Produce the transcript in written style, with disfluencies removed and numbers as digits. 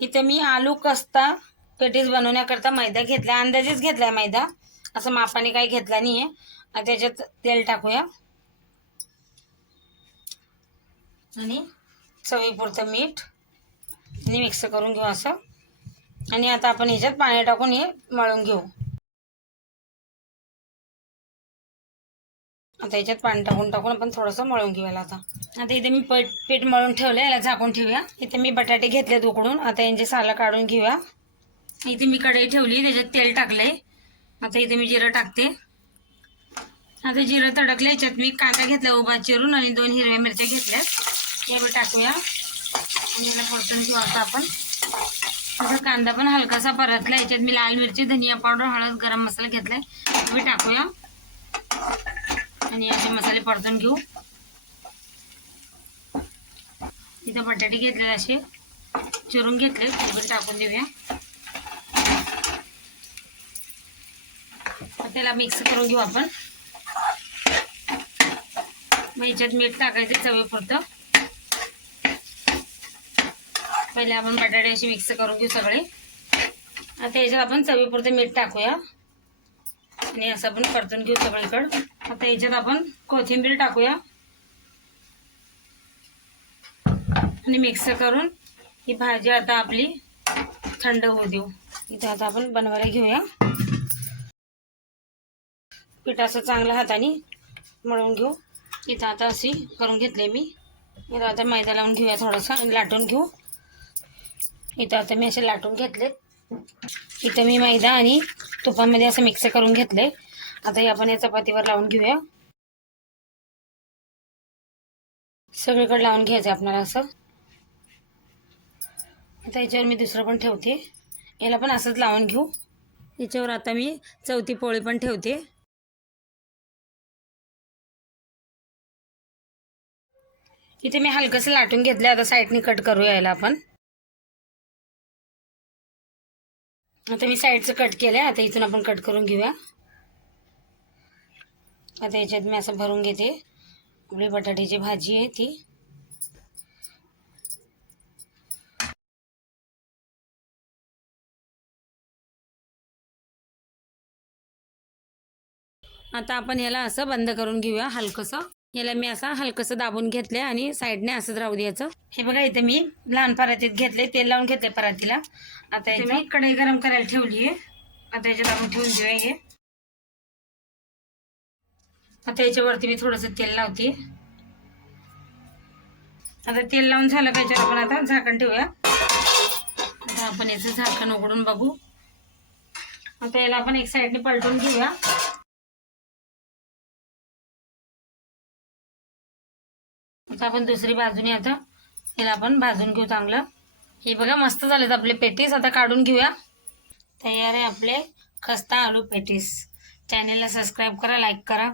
इथे मी आलू खस्ता पेटीस बनवण्याकरता मैदा घेतला, अंदाजेच घेतलाय मैदा, असं मापाने काही घेतला नाहीये. आता त्याच्यात तेल टाकूया आणि चवीपुरतं मीठ आणि मिक्स करून घेऊ असं. आणि आता आपण ह्याच्यात पाणी टाकून हे मळून घेऊ. आता याच्यात पाणी टाकून आपण थोडंसं मळून घेऊया. आता इथे मी पीठ मळून ठेवलं, याला झाकून ठेवूया. इथे मी बटाटे घेतलेत उकडून, आता यांचे सालं काढून घेऊया. इथे मी कढई ठेवली, त्याच्यात तेल टाकलंय. आता इथे मी जिरं टाकते. आता जिरं तडकलं, याच्यात मी कांदा घेतला उभा चिरून आणि 2 हिरव्या मिरच्या घेतल्यात, त्या बी टाकूया आणि याला परतून घेऊ. आता आपण आता कांदा पण हलकासा परतला, याच्यात मी लाल मिरची, धनिया पावडर, हळद, गरम मसाला घेतलाय, ते बी टाकूया आणि असे मसाले परतून घेऊ. इथं बटाटे घेतले, असे चिरून घेतले, ते बी टाकून देऊया. त्याला मिक्स करून घेऊ आपण. मग याच्यात मीठ टाकायचं चवीपुरतं. पहिले आपण बटाटे असे मिक्स करून घेऊ सगळे. आता याच्यात आपण चवीपुरतं मीठ टाकूया आणि असं आपण परतून घेऊ सगळीकडे. आता याच्यात आपण कोथिंबीर टाकूया आणि मिक्स करून ही भाजी आता आपली थंड होऊ देऊ. इथं आता आपण बनवायला घेऊया. पीठ असं चांगलं हाताने मळून घेऊ. इथं आता अशी करून घेतले मी. इथं आता मैदा लावून घेऊया, थोडंसं लाटून घेऊ. इथं आता मी असे लाटून घेतले. इथं मी मैदा आणि तुपामध्ये असं मिक्स करून घेतले. आता हे आपण या चपातीवर लावून घेऊया. सगळीकडे लावून घ्यायचं आपल्याला असं. आता याच्यावर मी दुसरं पण ठेवते, याला पण असंच लावून घेऊ. याच्यावर आता मी चौथी पोळी पण ठेवते. इथे मी हलकंसं लाटून घेतलं, आता साईडनी कट करूया याला आपण. आता मी साईडचं कट केलंय, आता इथून आपण कट करून घेऊया. आता याच्यात मी असं भरून घेते. आपली बटाट्याची भाजी आहे ती. आता आपण याला असं बंद करून घेऊया हलकंसं. याला मी असं हलकंसं दाबून घेतले आणि साईडने असंच राहू द्यायचं. हे बघा, इथे मी लहान परातीत घेतले, तेल लावून घेतले परातीला. आता इथे मी कढई गरम करायला ठेवली आहे. आता याच्यात आपण ठेवून घेऊया हे. आता याच्यावरती मी थोडंसं तेल लावते. आता तेल लावून झालं का याच्यावर आपण आता झाकण ठेवूया. आता आपण याचं झाकण उघडून बघू. आता याला आपण एक साईडने पलटून घेऊया. आता आपण दुसरी बाजूने आता याला आपण भाजून घेऊ चांगलं. हे बघा, मस्त झालेत आपले पेटीस. आता काढून घेऊया. तयार आहे आपले खस्ता आलू पेटीस. चॅनलला सबस्क्राईब करा, लाईक करा.